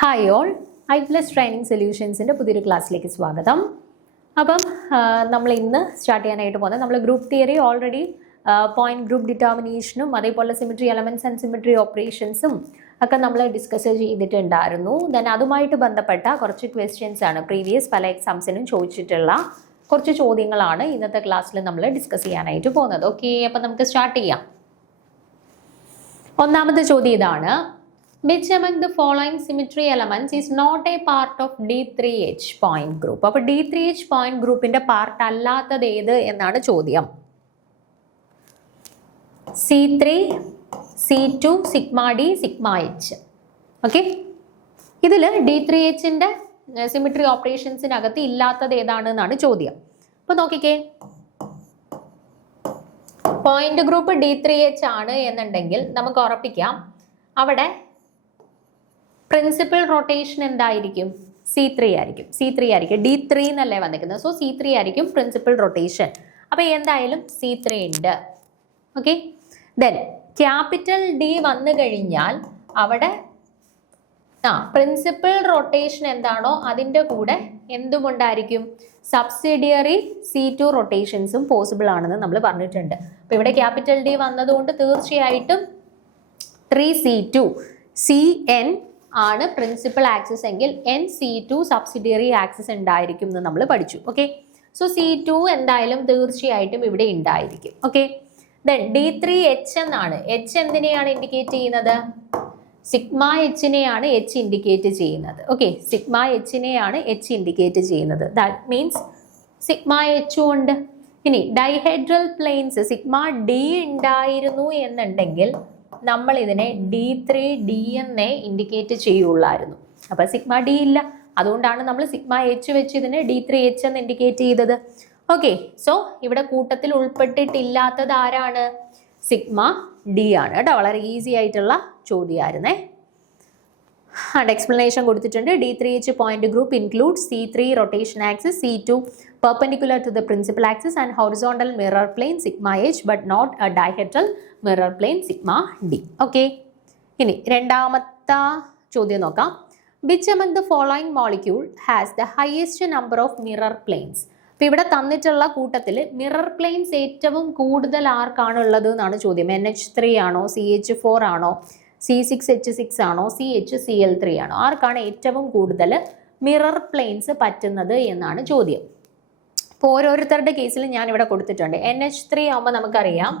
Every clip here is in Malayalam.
ഹായ് ഓൾ, ഐപ്ലസ് ട്രെയിനിങ് സൊല്യൂഷൻസിൻ്റെ പുതിയൊരു ക്ലാസ്സിലേക്ക് സ്വാഗതം. അപ്പം നമ്മൾ ഇന്ന് സ്റ്റാർട്ട് ചെയ്യാനായിട്ട് പോകുന്നത് നമ്മൾ group theory already point group ഡിറ്റർമിനേഷനും അതേപോലെ സിമിട്രി എലമെൻറ്റ്സ് ആൻഡ് സിമിട്രി ഓപ്പറേഷൻസും ഒക്കെ നമ്മൾ ഡിസ്കസ് ചെയ്തിട്ടുണ്ടായിരുന്നു. ദെൻ അതുമായിട്ട് ബന്ധപ്പെട്ട കുറച്ച് ക്വസ്റ്റ്യൻസ് ആണ് പ്രീവിയസ് പല എക്സാംസിനും ചോദിച്ചിട്ടുള്ള കുറച്ച് ചോദ്യങ്ങളാണ് ഇന്നത്തെ ക്ലാസ്സിൽ നമ്മൾ ഡിസ്കസ് ചെയ്യാനായിട്ട് പോകുന്നത്. ഓക്കെ, അപ്പം നമുക്ക് സ്റ്റാർട്ട് ചെയ്യാം. ഒന്നാമത്തെ ചോദ്യം ഇതാണ്: Which among the following symmetry elements is not a part of D3H point group? അപ്പോൾ D3H point ഗ്രൂപ്പിന്റെ പാർട്ട് അല്ലാത്തത് ഏത് എന്നാണ് ചോദ്യം. C3, C2, sigma D, sigma H. Okay, ഇതിൽ D3Hന്റെ സിമിട്രി ഓപ്പറേഷൻസിനകത്ത് ഇല്ലാത്തത് ഏതാണെന്നാണ് ചോദ്യം. അപ്പോൾ നോക്കിക്കേ, പോയിന്റ് ഗ്രൂപ്പ് D3H ആണ് എന്നുണ്ടെങ്കിൽ നമുക്ക് ഉറപ്പിക്കാം അവിടെ പ്രിൻസിപ്പൽ റൊട്ടേഷൻ എന്തായിരിക്കും? C3 ആയിരിക്കും. C3 ആയിരിക്കും. D3 എന്നല്ലേ വന്നിരിക്കുന്നത്. സോ C3 ആയിരിക്കും പ്രിൻസിപ്പൽ റൊട്ടേഷൻ. അപ്പോൾ എന്തായാലും C3 ഉണ്ട്. ഓക്കെ, ദെൻ ക്യാപിറ്റൽ D വന്നു കഴിഞ്ഞാൽ അവിടെ പ്രിൻസിപ്പൽ റൊട്ടേഷൻ എന്താണോ അതിൻ്റെ കൂടെ എന്തുകൊണ്ടായിരിക്കും സബ്സിഡിയറി C2 റൊട്ടേഷൻസും പോസിബിൾ ആണെന്ന് നമ്മൾ പറഞ്ഞിട്ടുണ്ട്. അപ്പോൾ ഇവിടെ ക്യാപിറ്റൽ D വന്നതുകൊണ്ട് തീർച്ചയായിട്ടും 3C2 CN ആണ് പ്രിൻസിപ്പൽ ആക്സിസ് എങ്കിൽ NC2 സബ്സിഡിയറി ആക്സിസ് ഉണ്ടായിരിക്കും എന്ന് നമ്മൾ പഠിച്ചു. ഓക്കെ, സോ C2 എന്തായാലും തീർച്ചയായിട്ടും ഇവിടെ ഉണ്ടായിരിക്കും. ഓക്കെ, ദെൻ D3H എന്നാണ്. H എന്തിനെയാണ് ഇൻഡിക്കേറ്റ് ചെയ്യുന്നത്? സിഗ്മ എച്ചിനെയാണ് H ഇൻഡിക്കേറ്റ് ചെയ്യുന്നത്. ഓക്കെ, സിഗ്മ എച്ചിനെയാണ് H ഇൻഡിക്കേറ്റ് ചെയ്യുന്നത്. ദാറ്റ് മീൻസ് സിഗ്മ H ഉണ്ട്. ഇനി ഡൈഹെഡ്രൽ പ്ലെയിൻസ് സിഗ്മ D ഉണ്ടായിരുന്നു എന്നുണ്ടെങ്കിൽ നമ്മൾ ഇതിനെ D3D എന്നേ ഇൻഡിക്കേറ്റ് ചെയ്യുള്ളായിരുന്നു. അപ്പം സിഗ്മ D ഇല്ല, അതുകൊണ്ടാണ് നമ്മൾ സിഗ്മ H വെച്ച് ഇതിനെ D3H എന്ന് ഇൻഡിക്കേറ്റ് ചെയ്തത്. ഓക്കെ, സോ ഇവിടെ കൂട്ടത്തിൽ ഉൾപ്പെട്ടിട്ടില്ലാത്തത് ആരാണ്? സിഗ്മ D ആണ് കേട്ടോ. വളരെ ഈസി ആയിട്ടുള്ള ചോദ്യമായിരുന്നേ. എക്സ്പ്ലനേഷൻ കൊടുത്തിട്ടുണ്ട്. D3H point group include C3 rotation axis, C2 perpendicular to the principal axis and horizontal mirror plane sigma H but not a dihedral mirror plane sigma D. Okay, ഇനി രണ്ടാമത്തെ ചോദ്യം നോക്കാം. Which among the following molecule has the highest number of mirror planes? അപ്പോൾ ഇവിടെ തന്നിട്ടുള്ള കൂട്ടത്തിൽ മിറർ പ്ലെയിൻസ് ഏറ്റവും കൂടുതൽ ആർക്കാണുള്ളത് എന്നാണ് ചോദ്യം. NH3 ആണോ, CH4 ആണോ, C6H6 ആണോ, CHCl3 ആണോ? ആർക്കാണ് ഏറ്റവും കൂടുതൽ മിറർ പ്ലെയിൻസ് പറ്റുന്നത് എന്നാണ് ചോദ്യം. അപ്പോൾ ഓരോരുത്തരുടെ കേസിൽ ഞാൻ ഇവിടെ കൊടുത്തിട്ടുണ്ട്. NH3 ആകുമ്പോൾ നമുക്കറിയാം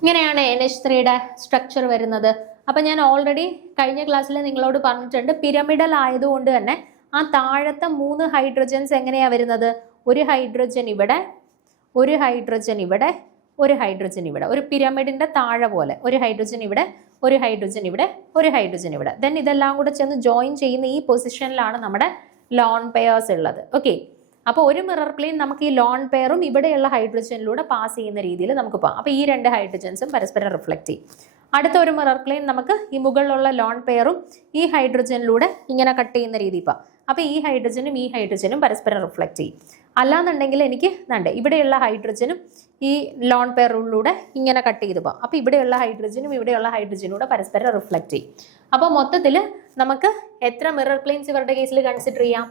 ഇങ്ങനെയാണ് NH3യുടെ സ്ട്രക്ചർ വരുന്നത്. അപ്പം ഞാൻ ഓൾറെഡി കഴിഞ്ഞ ക്ലാസ്സിൽ നിങ്ങളോട് പറഞ്ഞിട്ടുണ്ട്, പിരമിഡൽ ആയതുകൊണ്ട് തന്നെ ആ താഴത്തെ 3 ഹൈഡ്രജൻസ് എങ്ങനെയാണ് വരുന്നത്? ഒരു ഹൈഡ്രജൻ ഇവിടെ, ഒരു ഹൈഡ്രജൻ ഇവിടെ, ഒരു ഹൈഡ്രജൻ ഇവിടെ, ഒരു പിരമിഡിന്റെ താഴെ പോലെ ഒരു ഹൈഡ്രജൻ ഇവിടെ, ഒരു ഹൈഡ്രജൻ ഇവിടെ, ഒരു ഹൈഡ്രജൻ ഇവിടെ. ദെൻ ഇതെല്ലാം കൂടെ ചെന്ന് ജോയിൻ ചെയ്യുന്ന ഈ പൊസിഷനിലാണ് നമ്മുടെ ലോൺ പെയേഴ്സ് ഉള്ളത്. ഓക്കെ, അപ്പോൾ ഒരു മിറർ പ്ലെയിൻ നമുക്ക് ഈ ലോൺ പെയറും ഇവിടെയുള്ള ഹൈഡ്രജനിലൂടെ പാസ് ചെയ്യുന്ന രീതിയിൽ നമുക്ക് പോകാം. അപ്പോൾ ഈ 2 ഹൈഡ്രജൻസും പരസ്പരം റിഫ്ലക്റ്റ് ചെയ്യും. അടുത്ത ഒരു മിറർ പ്ലെയിൻ നമുക്ക് ഈ മുകളിലുള്ള ലോൺ പെയറും ഈ ഹൈഡ്രജനിലൂടെ ഇങ്ങനെ കട്ട് ചെയ്യുന്ന രീതി പോകാം. അപ്പോൾ ഈ ഹൈഡ്രജനും ഈ ഹൈഡ്രജനും പരസ്പരം റിഫ്ലക്റ്റ് ചെയ്യും. അല്ലാന്നുണ്ടെങ്കിൽ എനിക്ക് ഇവിടെയുള്ള ഹൈഡ്രജനും ഈ ലോൺ പെയറിലൂടെ ഇങ്ങനെ കട്ട് ചെയ്ത് പോകാം. അപ്പോൾ ഇവിടെയുള്ള ഹൈഡ്രജനും ഇവിടെയുള്ള ഹൈഡ്രജനൂടെ പരസ്പരം റിഫ്ലക്റ്റ് ചെയ്യും. അപ്പോൾ മൊത്തത്തിൽ നമുക്ക് എത്ര മിറർ പ്ലെയിൻസ് ഇവരുടെ കേസിൽ കൺസിഡർ ചെയ്യാം?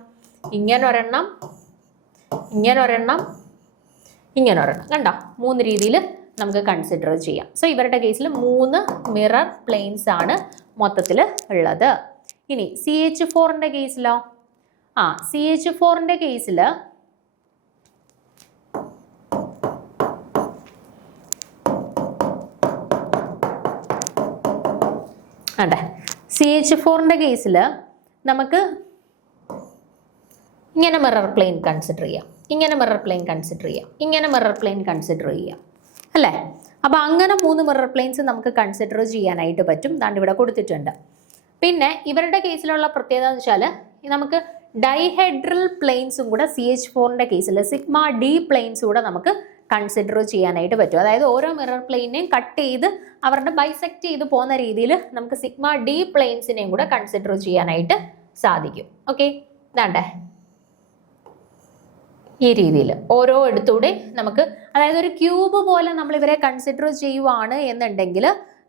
ഇങ്ങനെ ഒരെണ്ണം, ഇങ്ങനെ ഒരെണ്ണം, ഇങ്ങനെ ഒരെണ്ണം. കണ്ടോ, 3 രീതിയിൽ നമുക്ക് കൺസിഡർ ചെയ്യാം. സോ ഇവരുടെ കേസിൽ 3 മിറർ പ്ലെയിൻസ് ആണ് മൊത്തത്തിൽ ഉള്ളത്. ഇനി CH4ന്റെ കേസിലോ? CH4ന്റെ കേസിൽ അതെ, CH4ന്റെ കേസിൽ നമുക്ക് ഇങ്ങനെ മിറർ പ്ലെയിൻ കൺസിഡർ ചെയ്യാം, ഇങ്ങനെ മിറർ പ്ലെയിൻ കൺസിഡർ ചെയ്യാം, ഇങ്ങനെ മിറർ പ്ലെയിൻ കൺസിഡർ ചെയ്യാം, അല്ലേ? അപ്പോൾ അങ്ങനെ 3 മിറർ പ്ലെയിൻസ് നമുക്ക് കൺസിഡർ ചെയ്യാനായിട്ട് പറ്റും. ദാണ്ട് ഇവിടെ കൊടുത്തിട്ടുണ്ട്. പിന്നെ ഇവരുടെ കേസിലുള്ള പ്രത്യേകത എന്ന് വെച്ചാൽ നമുക്ക് ഡൈഹെഡ്രൽ പ്ലെയിൻസും കൂടെ CH4ന്റെ കേസിൽ സിഗ്മ D പ്ലെയിൻസും കൂടെ നമുക്ക് കൺസിഡർ ചെയ്യാനായിട്ട് പറ്റും. അതായത് ഓരോ മിറർ പ്ലെയിനെയും കട്ട് ചെയ്ത് അവരുടെ ബൈസെക്ട് ചെയ്ത് പോകുന്ന രീതിയിൽ നമുക്ക് സിഗ്മ D പ്ലെയിൻസിനെയും കൂടെ കൺസിഡർ ചെയ്യാനായിട്ട് സാധിക്കും. ഓക്കെ, ഇതാണ്ടേ ഈ രീതിയിൽ ഓരോ എടുത്തൂടെ നമുക്ക്, അതായത് ഒരു ക്യൂബ് പോലെ നമ്മൾ ഇവരെ കൺസിഡർ ചെയ്യുവാണ് എന്നുണ്ടെങ്കിൽ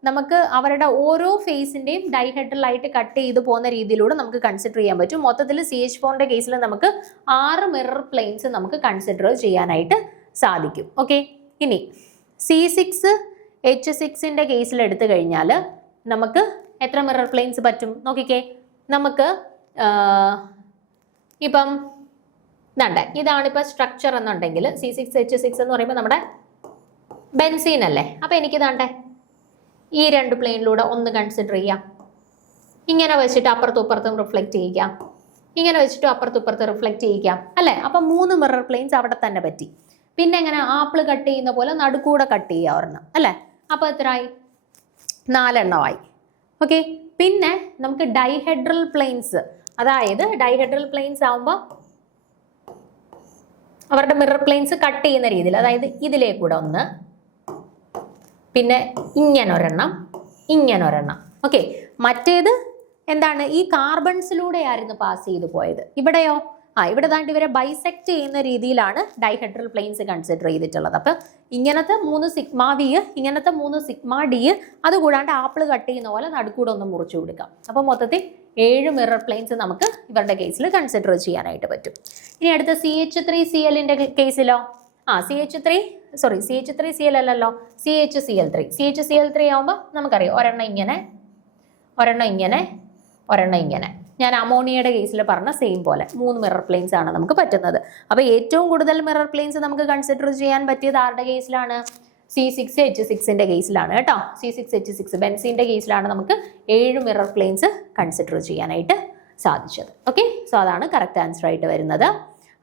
നമുക്ക് അവരുടെ ഓരോ ഫേസിന്റെയും ഡൈഹെഡ്രലായിട്ട് കട്ട് ചെയ്ത് പോകുന്ന രീതിയിലൂടെ നമുക്ക് കൺസിഡർ ചെയ്യാൻ പറ്റും. മൊത്തത്തിൽ CH4ന്റെ കേസിൽ നമുക്ക് 6 മിറർ പ്ലെയിൻസ് നമുക്ക് കൺസിഡർ ചെയ്യാനായിട്ട് സാധിക്കും. ഓക്കെ, ഇനി C6H6ന്റെ കേസിൽ എടുത്തു കഴിഞ്ഞാൽ നമുക്ക് എത്ര മിറർ പ്ലെയിൻസ് പറ്റും നോക്കിക്കേ. നമുക്ക് ഇപ്പം ഇതാണ് ഇപ്പൊ സ്ട്രക്ചർ എന്നുണ്ടെങ്കിൽ C6H6 എന്ന് പറയുമ്പോൾ നമ്മുടെ ബെൻസീൻ അല്ലേ. അപ്പൊ എനിക്ക് ഈ 2 പ്ലെയിനിലൂടെ ഒന്ന് കൺസിഡർ ചെയ്യാം. ഇങ്ങനെ വെച്ചിട്ട് അപ്പുറത്തും ഇപ്പുറത്തും റിഫ്ലക്ട് ചെയ്യിക്കാം, ഇങ്ങനെ വെച്ചിട്ട് അപ്പുറത്തും ഇപ്പുറത്തും റിഫ്ലക്ട് ചെയ്യിക്കാം അല്ലേ. അപ്പൊ 3 മിറർ പ്ലെയിൻസ് അവിടെ തന്നെ പറ്റി. പിന്നെ എങ്ങനെ ആപ്പിൾ കട്ട് ചെയ്യുന്ന പോലെ നടുക്കൂടെ കട്ട് ചെയ്യുക ഒരെണ്ണം അല്ലേ. അപ്പൊ എത്രയായി? 4 എണ്ണമായി. ഓക്കെ, പിന്നെ നമുക്ക് ഡൈഹെഡ്രൽ പ്ലെയിൻസ്, അതായത് ഡൈഹെഡ്രൽ പ്ലെയിൻസ് ആവുമ്പോൾ അവരുടെ മിറർ പ്ലെയിൻസ് കട്ട് ചെയ്യുന്ന രീതിയിൽ, അതായത് ഇതിലേക്കൂടെ ഒന്ന്, പിന്നെ ഇങ്ങനൊരെണ്ണം, ഇങ്ങനൊരെണ്ണം. ഓക്കെ, മറ്റേത് എന്താണ്? ഈ കാർബൺസിലൂടെ ആയിരുന്നു പാസ് ചെയ്തു പോയത്. ഇവിടെയോ ഇവിടെ ഇവരെ ബൈസെക്ട് ചെയ്യുന്ന രീതിയിലാണ് ഡൈഹെഡ്രൽ പ്ലെയിൻസ് കൺസിഡർ ചെയ്തിട്ടുള്ളത്. അപ്പൊ ഇങ്ങനത്തെ 3 സിഗ്മ വി, ഇങ്ങനത്തെ 3 സിഗ്മ ഡി, അതുകൂടാണ്ട് ആപ്പിൾ കട്ട് ചെയ്യുന്ന പോലെ നടുക്കൂടെ ഒന്ന് മുറിച്ചു കൊടുക്കാം. അപ്പൊ മൊത്തത്തിൽ 7 മിറർ പ്ലെയിൻസ് നമുക്ക് ഇവരുടെ കേസിൽ കൺസിഡർ ചെയ്യാനായിട്ട് പറ്റും. ഇനി അടുത്ത CH3Clന്റെ കേസിലോ CH3Cl അല്ലല്ലോ, CHCl3 ആവുമ്പോൾ നമുക്കറിയാം ഒരെണ്ണം ഇങ്ങനെ, ഒരെണ്ണം ഇങ്ങനെ, ഒരെണ്ണം ഇങ്ങനെ. ഞാൻ അമോണിയയുടെ കേസിൽ പറഞ്ഞ സെയിം പോലെ 3 മിറർ പ്ലെയിൻസ് ആണ് നമുക്ക് പറ്റുന്നത്. അപ്പൊ ഏറ്റവും കൂടുതൽ മിറർ പ്ലെയിൻസ് നമുക്ക് കൺസിഡർ ചെയ്യാൻ പറ്റിയത് ആരുടെ കേസിലാണ്? C6H6ന്റെ കേസിലാണ് കേട്ടോ. C6H6 ബെൻസീന്റെ കേസിലാണ് നമുക്ക് 7 മിറർ പ്ലെയിൻസ് കൺസിഡർ ചെയ്യാനായിട്ട് സാധിച്ചത്. ഓക്കെ, സോ അതാണ് കറക്റ്റ് ആൻസർ ആയിട്ട് വരുന്നത്.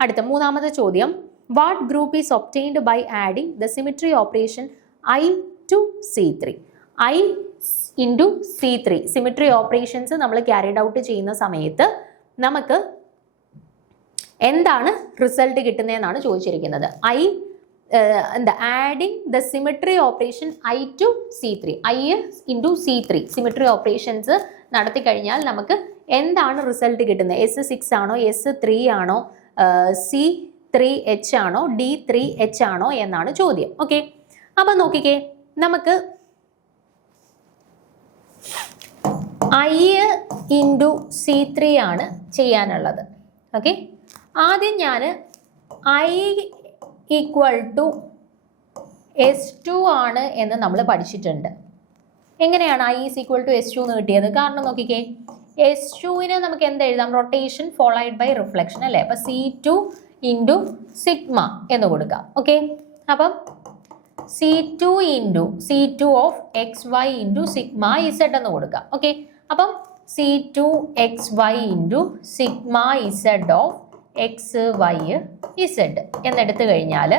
അടുത്ത 3ാമത്തെ ചോദ്യം, what group is obtained by adding the symmetry operation I to C3? I into C3 symmetry operations നമ്മൾ ക്യാരിഡ് ഔട്ട് ചെയ്യുന്ന സമയത്ത് നമുക്ക് എന്താണ് റിസൾട്ട് കിട്ടുന്നതെന്നാണ് ചോദിച്ചിരിക്കുന്നത്. Adding the symmetry operation I to C3, I into C3 symmetry operations നടത്തി കഴിഞ്ഞാൽ നമുക്ക് എന്താണ് റിസൾട്ട് കിട്ടുന്നത്? S6 ആണോ, S3 ആണോ, C3H ആണോ, D3H ആണോ എന്നാണ് ചോദ്യം. ഓക്കെ, അപ്പൊ നോക്കിക്കേ, നമുക്ക് I into C3 ആണ് ചെയ്യാനുള്ളത്. ഓക്കെ, ആദ്യം ഞാൻ I equal to S2 ആണ് എന്ന് നമ്മൾ പഠിച്ചിട്ടുണ്ട്. എങ്ങനെയാണ് I is equal to S2 എന്ന് കിട്ടിയത്? കാരണം നോക്കിക്കേ, S2നെ നമുക്ക് എന്ത് എഴുതാം? റൊട്ടേഷൻ ഫോളോഡ് ബൈ റിഫ്ലക്ഷൻ അല്ലേ. അപ്പൊ C2 into സിഗ്മ എന്ന് കൊടുക്കാം. ഓക്കെ, അപ്പം C2 of XY into sigma Z എന്ന് കൊടുക്കാം. ഓക്കെ, അപ്പം C2XY into sigma Z of XYZ എന്നെടുത്തു കഴിഞ്ഞാൽ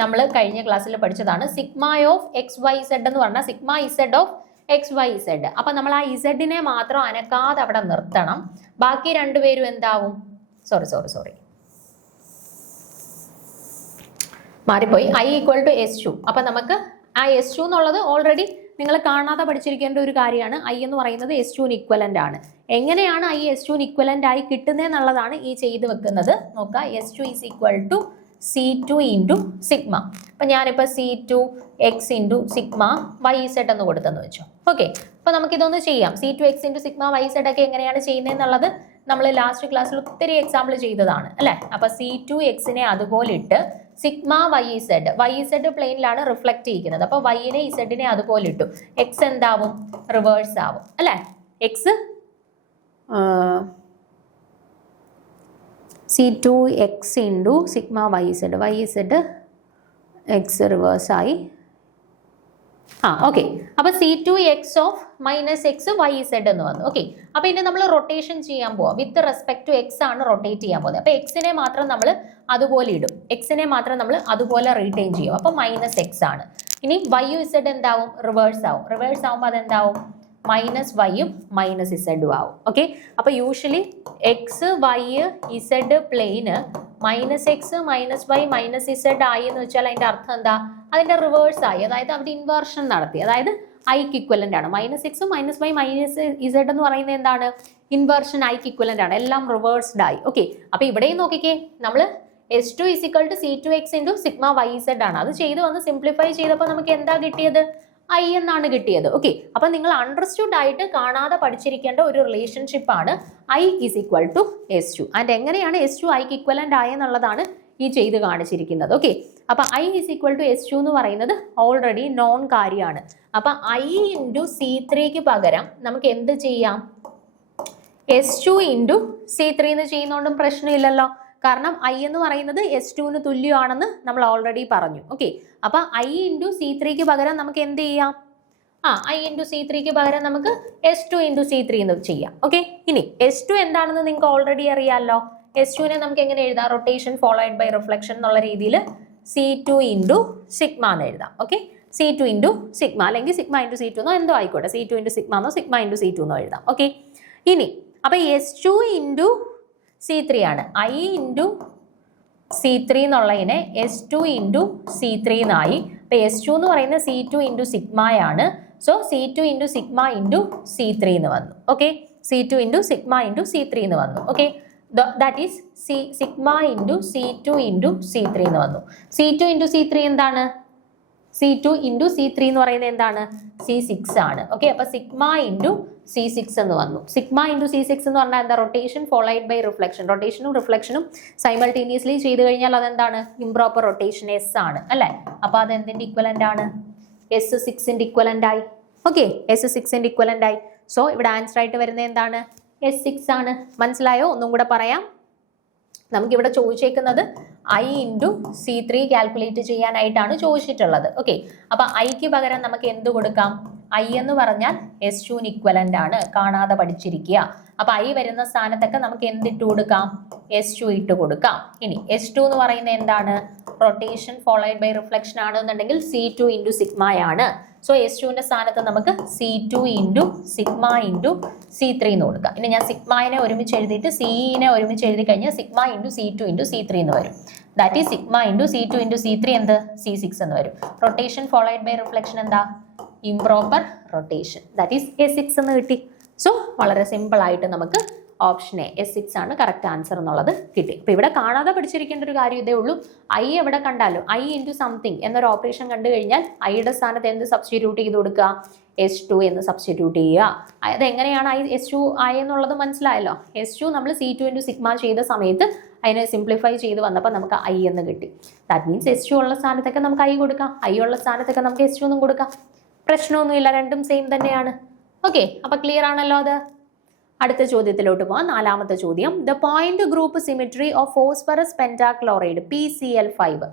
നമ്മൾ കഴിഞ്ഞ ക്ലാസ്സിൽ പഠിച്ചതാണ് സിഗ്മ ഓഫ് XYZ എന്ന് പറഞ്ഞാൽ സിഗ്മ Z ഓഫ് XYZ. അപ്പൊ നമ്മൾ ആ ഇസഡിനെ മാത്രം അനക്കാതെ അവിടെ നിർത്തണം. ബാക്കി രണ്ടുപേരും എന്താവും? സോറി മാറിപ്പോയി. I equal to S2. അപ്പൊ നമുക്ക് ആ S2 എന്നുള്ളത് ഓൾറെഡി നിങ്ങൾ കാണാതെ പഠിച്ചിരിക്കേണ്ട ഒരു കാര്യമാണ്. I എന്ന് പറയുന്നത് S2ന് ഇക്വലന്റ് ആണ്. എങ്ങനെയാണ് I S2ന് ഇക്വലന്റ് ആയി കിട്ടുന്നതെന്നുള്ളതാണ് ഈ ചെയ്ത് വെക്കുന്നത്. നോക്കുക, S2 is equal to C2 into sigma. അപ്പൊ ഞാനിപ്പോൾ C2X into സിഗ്മ YZ എന്ന് കൊടുത്തെന്ന് വെച്ചു. ഓക്കെ, അപ്പൊ നമുക്കിതൊന്ന് ചെയ്യാം. C2X into സിഗ്മ YZ ഒക്കെ എങ്ങനെയാണ് ചെയ്യുന്നതെന്നുള്ളത് നമ്മൾ ലാസ്റ്റ് ക്ലാസ്സിൽ ഒത്തിരി എക്സാമ്പിൾ ചെയ്തതാണ് അല്ലേ. അപ്പൊ C2Xനെ അതുപോലെ ഇട്ട് സിഗ്മ YZ പ്ലെയിനിലാണ് റിഫ്ലക്ട് ചെയ്യിക്കുന്നത്. അപ്പൊ Yനെ Zനെ അതുപോലെ ഇട്ടു. X എന്താവും? റിവേഴ്സ് ആവും അല്ലേ. X C2X into sigma YZ X reverse ആയി. ഓക്കെ, അപ്പൊ C2X ഓഫ് -X YZ എന്ന് വന്നു. ഓക്കെ, അപ്പൊ ഇനി നമ്മൾ റൊട്ടേഷൻ ചെയ്യാൻ പോവാം. വിത്ത് റെസ്പെക്ട് ടു X ആണ് റൊട്ടേറ്റ് ചെയ്യാൻ പോകുന്നത്. അപ്പൊ Xനെ മാത്രം നമ്മൾ അതുപോലെ ഇടും, Xനെ മാത്രം നമ്മൾ അതുപോലെ റീറ്റെയിൻ ചെയ്യും. അപ്പൊ -X ആണ്. ഇനി YZ എന്താവും? റിവേഴ്സ് ആവും. റിവേഴ്സ് ആവുമ്പോൾ അതെന്താവും? -Yയും -Zഉം ആവും. ഓക്കെ, അപ്പൊ യൂഷ്വലി XYZ പ്ലെയിന് -X -Y -Z ആയി എന്ന് വെച്ചാൽ അതിന്റെ അർത്ഥം എന്താ? അതിന്റെ റിവേഴ്സ് ആയി, അതായത് അവിടെ ഇൻവേർഷൻ നടത്തി, അതായത് Iക്ക് ഇക്വലന്റ് ആണ്. -X -Y -Z എന്ന് പറയുന്നത് എന്താണ്? ഇൻവേർഷൻ Iക്ക് ഇക്വലന്റ് ആണ്, എല്ലാം റിവേഴ്സ്ഡ് ആയി. ഓക്കെ, അപ്പൊ ഇവിടെയും നോക്കിക്കേ, നമ്മൾ S2 is equal to C2x into sigma yz ആണ്. അത് ചെയ്ത് വന്ന് സിംപ്ലിഫൈ ചെയ്തപ്പോൾ നമുക്ക് എന്താ കിട്ടിയത്? I എന്നാണ് കിട്ടിയത്. ഓക്കെ, അപ്പൊ നിങ്ങൾ അണ്ടർസ്റ്റുഡ് ആയിട്ട് കാണാതെ പഠിച്ചിരിക്കേണ്ട ഒരു റിലേഷൻഷിപ്പ് ആണ് I is equal to S2. And എങ്ങനെയാണ് S2 Iക്ക് ഇക്വലന്റ് ആയെന്നുള്ളതാണ് ഈ ചെയ്ത് കാണിച്ചിരിക്കുന്നത്. ഓക്കെ, അപ്പൊ I is equal to S2 എന്ന് പറയുന്നത് ഓൾറെഡി നോൺ കാര്യമാണ്. അപ്പൊ I ഇൻറ്റു C3ക്ക് പകരം നമുക്ക് എന്ത് ചെയ്യാം? S2 ഇൻറ്റു C3 എന്ന് ചെയ്യുന്നതുകൊണ്ടും പ്രശ്നമില്ലല്ലോ. കാരണം I എന്ന് പറയുന്നത് S2ന് തുല്യമാണെന്ന് നമ്മൾ ഓൾറെഡി പറഞ്ഞു. ഓക്കെ, അപ്പൊ I ഇൻറ്റു C3ക്ക് പകരം നമുക്ക് എന്ത് ചെയ്യാം? I ഇൻറ്റു C3ക്ക് പകരം നമുക്ക് S2 ഇൻറ്റു C3 എന്ന് ചെയ്യാം. ഓക്കെ, ഇനി S2 എന്താണെന്ന് നിങ്ങൾക്ക് ഓൾറെഡി അറിയാമല്ലോ. S2നെ നമുക്ക് എങ്ങനെ എഴുതാം? റൊട്ടേഷൻ ഫോളോഡ് ബൈ റിഫ്ലക്ഷൻ എന്നുള്ള രീതിയിൽ C2 ഇൻറ്റു സിഗ്മ എന്ന് എഴുതാം. ഓക്കെ, C2 ഇൻറ്റു സിഗ്മ അല്ലെങ്കിൽ സിഗ്മ ഇൻറ്റു C2 എന്നോ എന്തോ ആയിക്കോട്ടെ. C2 ഇൻറ്റു സിഗ്മ എന്നോ സിഗ്മ ഇൻറ്റു C2 എന്നോ എഴുതാം. ഓക്കെ, ഇനി അപ്പൊ S2 ഇൻറ്റു C3 ആണ്. I ഇൻറ്റു C3 എന്നുള്ളതിനെ S2 ഇൻറ്റു C3 എന്നായി. അപ്പൊ S2 എന്ന് പറയുന്നത് C2 ഇൻറ്റു സിഗ്മയാണ്. So C2 into sigma into C3 എന്ന് വന്നു. Okay, C2 into sigma into C3 എന്ന് വന്നു. Okay, that is sigma into C2 into C3 എന്ന് വന്നു. C2 ഇൻറ്റു C3 എന്താണ്? C2 ഇൻറ്റു C3 എന്ന് പറയുന്നത് എന്താണ്? C6 ആണ്. ഓക്കെ, അപ്പൊ സിഗ്മ ഇൻറ്റു C6 എന്ന് വന്നു. സിഗ്മ ഇൻറ്റു C6 എന്ന് പറഞ്ഞാൽ എന്താ? Rotation followed by reflection. റൊട്ടേഷനും റിഫ്ലക്ഷനും സൈമൾട്ടേനിയസ്ലി ചെയ്ത് കഴിഞ്ഞാൽ അതെന്താണ്? ഇംപ്രോപ്പർ റൊട്ടേഷൻ S ആണ് അല്ലേ? അപ്പൊ അത് എന്തിന്റെ ഇക്വലന്റ് ആണ്? S6ന്റെ ഇക്വലന്റ് ആയി. ഓക്കെ, S6ന്റെ ഇക്വലന്റ് ആയി. സോ ഇവിടെ ആൻസർ ആയിട്ട് വരുന്നത് എന്താണ്? S6 ആണ്. മനസ്സിലായോ? ഒന്നും കൂടെ പറയാം. നമുക്കിവിടെ ചോദിച്ചേക്കുന്നത് I ഇൻറ്റു C3 കാൽക്കുലേറ്റ് ചെയ്യാനായിട്ടാണ് ചോദിച്ചിട്ടുള്ളത്. ഓക്കെ, അപ്പൊ Iക്ക് പകരം നമുക്ക് എന്ത് കൊടുക്കാം? I എന്ന് പറഞ്ഞാൽ S2ന് ഇക്വലന്റ് ആണ്, കാണാതെ പഠിച്ചിരിക്കുക. അപ്പൊ I വരുന്ന സ്ഥാനത്തൊക്കെ നമുക്ക് എന്തിട്ട് കൊടുക്കാം? S2 ഇട്ട് കൊടുക്കാം. ഇനി S2 എന്ന് പറയുന്നത് എന്താണ്? റൊട്ടേഷൻ ഫോളോഡ് ബൈ റിഫ്ലക്ഷൻ ആണെന്നുണ്ടെങ്കിൽ C2 ഇൻറ്റു സിഗ്മയാണ്. സോ S2ന്റെ സ്ഥാനത്ത് നമുക്ക് C2 into sigma into C3 എന്ന് കൊടുക്കാം. ഇനി ഞാൻ സിഗ്മയെ ഒരുമിച്ച് എഴുതിയിട്ട് Cനെ ഒരുമിച്ച് എഴുതി കഴിഞ്ഞാൽ sigma into C2 into C3 എന്ന് വരും. That is sigma into C2 into C3 എന്ത്? C6 എന്ന് വരും. റൊട്ടേഷൻ ഫോളോഡ് ബൈ റിഫ്ലക്ഷൻ എന്താ? Improper rotation. That is S6 എന്ന് കിട്ടി. സോ വളരെ സിമ്പിൾ ആയിട്ട് നമുക്ക് ഓപ്ഷൻ എ S6 ആണ് കറക്റ്റ് ആൻസർ എന്നുള്ളത് കിട്ടി. അപ്പൊ ഇവിടെ കാണാതെ പഠിച്ചിരിക്കേണ്ട ഒരു കാര്യം ഇതേ ഉള്ളൂ. I എവിടെ കണ്ടാലും I ഇൻറ്റു സംതിങ് എന്നൊരു ഓപ്പറേഷൻ കണ്ടു കഴിഞ്ഞാൽ Iയുടെ സ്ഥാനത്ത് എന്ത് സബ്സ്റ്റിറ്റ്യൂട്ട് ചെയ്ത് കൊടുക്കുക? S2 എന്ന് സബ്സ്റ്റിറ്റ്യൂട്ട് ചെയ്യുക. അത് എങ്ങനെയാണ് S2 എന്നുള്ളത് മനസ്സിലായല്ലോ. S2 നമ്മൾ C2 ഇൻറ്റു സിഗ്മ ചെയ്ത സമയത്ത് അതിനെ സിംപ്ലിഫൈ ചെയ്ത് വന്നപ്പോൾ നമുക്ക് I എന്ന് കിട്ടി. ദാറ്റ് മീൻസ് S2 ഉള്ള സ്ഥാനത്തൊക്കെ നമുക്ക് I കൊടുക്കാം, I ഉള്ള സ്ഥാനത്തൊക്കെ നമുക്ക് S2 എന്നും കൊടുക്കാം. പ്രശ്നമൊന്നുമില്ല, രണ്ടും സെയിം തന്നെയാണ്. ഓക്കെ, അപ്പൊ ക്ലിയർ ആണല്ലോ അത്. അടുത്ത ചോദ്യത്തിലോട്ട് പോവാം. നാലാമത്തെ ചോദ്യം. The point group symmetry of phosphorus pentachloride PCl5.